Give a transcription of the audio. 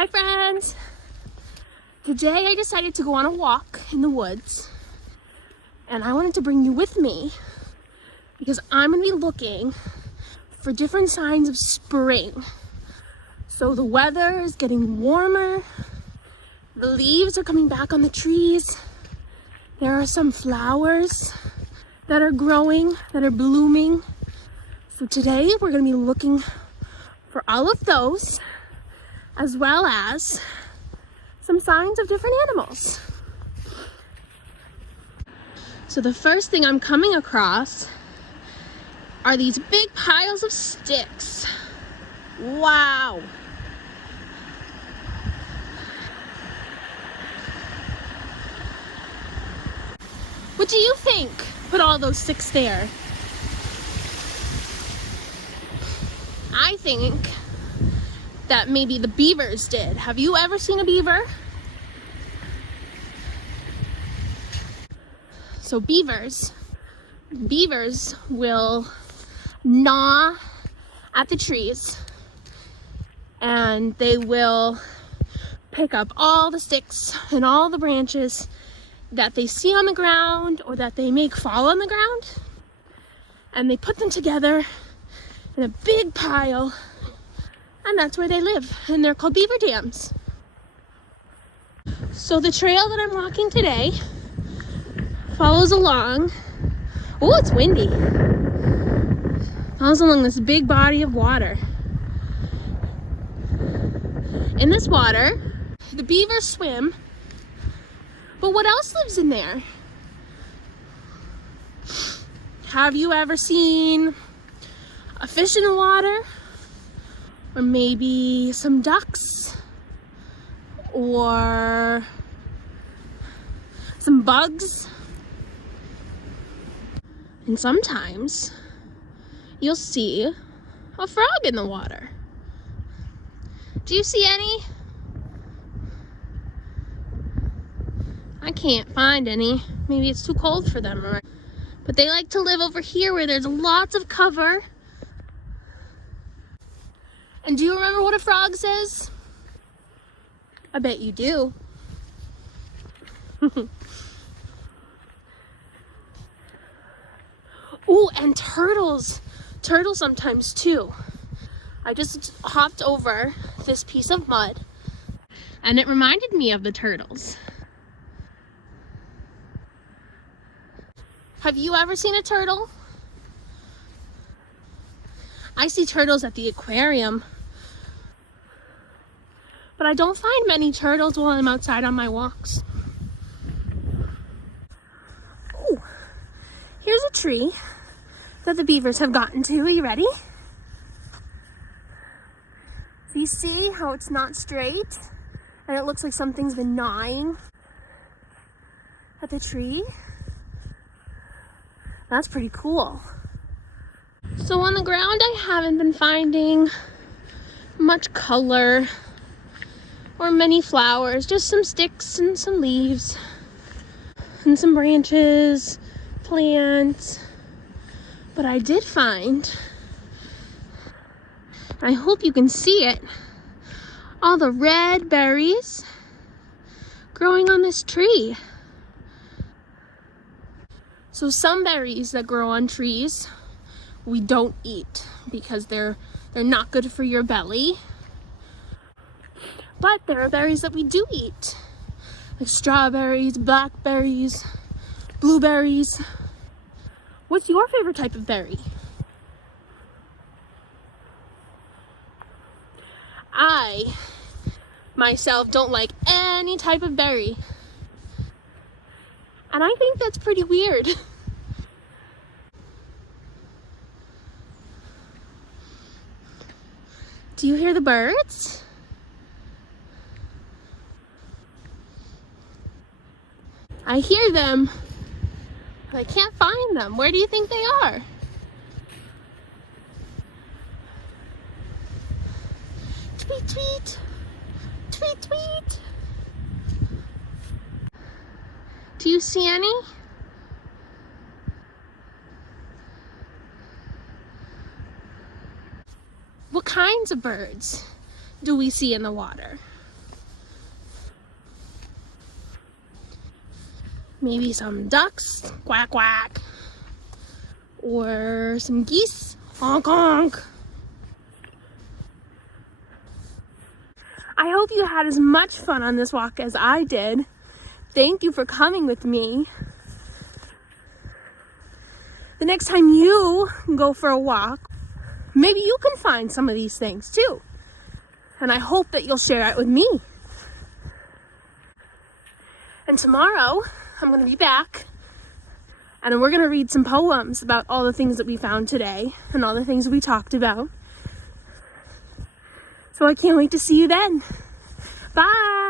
Hi friends! Today I decided to go on a walk in the woods and I wanted to bring you with me because I'm going to be looking for different signs of spring. So the weather is getting warmer, the leaves are coming back on the trees, there are some flowers that are growing, that are blooming. So today we're going to be looking for all of those, as well as some signs of different animals. So the first thing I'm coming across are these big piles of sticks. Wow! What do you think put all those sticks there? I think that maybe the beavers did. Have you ever seen a beaver? So beavers will gnaw at the trees and they will pick up all the sticks and all the branches that they see on the ground or that they make fall on the ground, and they put them together in a big pile, and that's where they live, and they're called beaver dams. So the trail that I'm walking today follows along, oh, it's windy, follows along this big body of water. In this water, the beavers swim, but what else lives in there? Have you ever seen a fish in the water? Or maybe some ducks? Or some bugs? And sometimes you'll see a frog in the water. Do you see any? I can't find any. Maybe it's too cold for them. But they like to live over here where there's lots of cover. And do you remember what a frog says? I bet you do. Ooh, and turtles. Turtles sometimes too. I just hopped over this piece of mud and it reminded me of the turtles. Have you ever seen a turtle? I see turtles at the aquarium, but I don't find many turtles while I'm outside on my walks. Ooh, here's a tree that the beavers have gotten to. Are you ready? So you see how it's not straight and it looks like something's been gnawing at the tree? That's pretty cool. So on the ground, I haven't been finding much color or many flowers, just some sticks and some leaves and some branches, plants. But I did find, I hope you can see it, all the red berries growing on this tree. So some berries that grow on trees we don't eat because they're not good for your belly. But there are berries that we do eat, like strawberries, blackberries, blueberries. What's your favorite type of berry? I myself don't like any type of berry. And I think that's pretty weird. Do you hear the birds? I hear them, but I can't find them. Where do you think they are? Tweet, tweet, tweet, tweet. Do you see any? What kinds of birds do we see in the water? Maybe some ducks, quack quack, or some geese, honk honk. I hope you had as much fun on this walk as I did. Thank you for coming with me. The next time you go for a walk, maybe you can find some of these things too. And I hope that you'll share it with me. And tomorrow, I'm going to be back, and we're going to read some poems about all the things that we found today and all the things that we talked about. So I can't wait to see you then. Bye!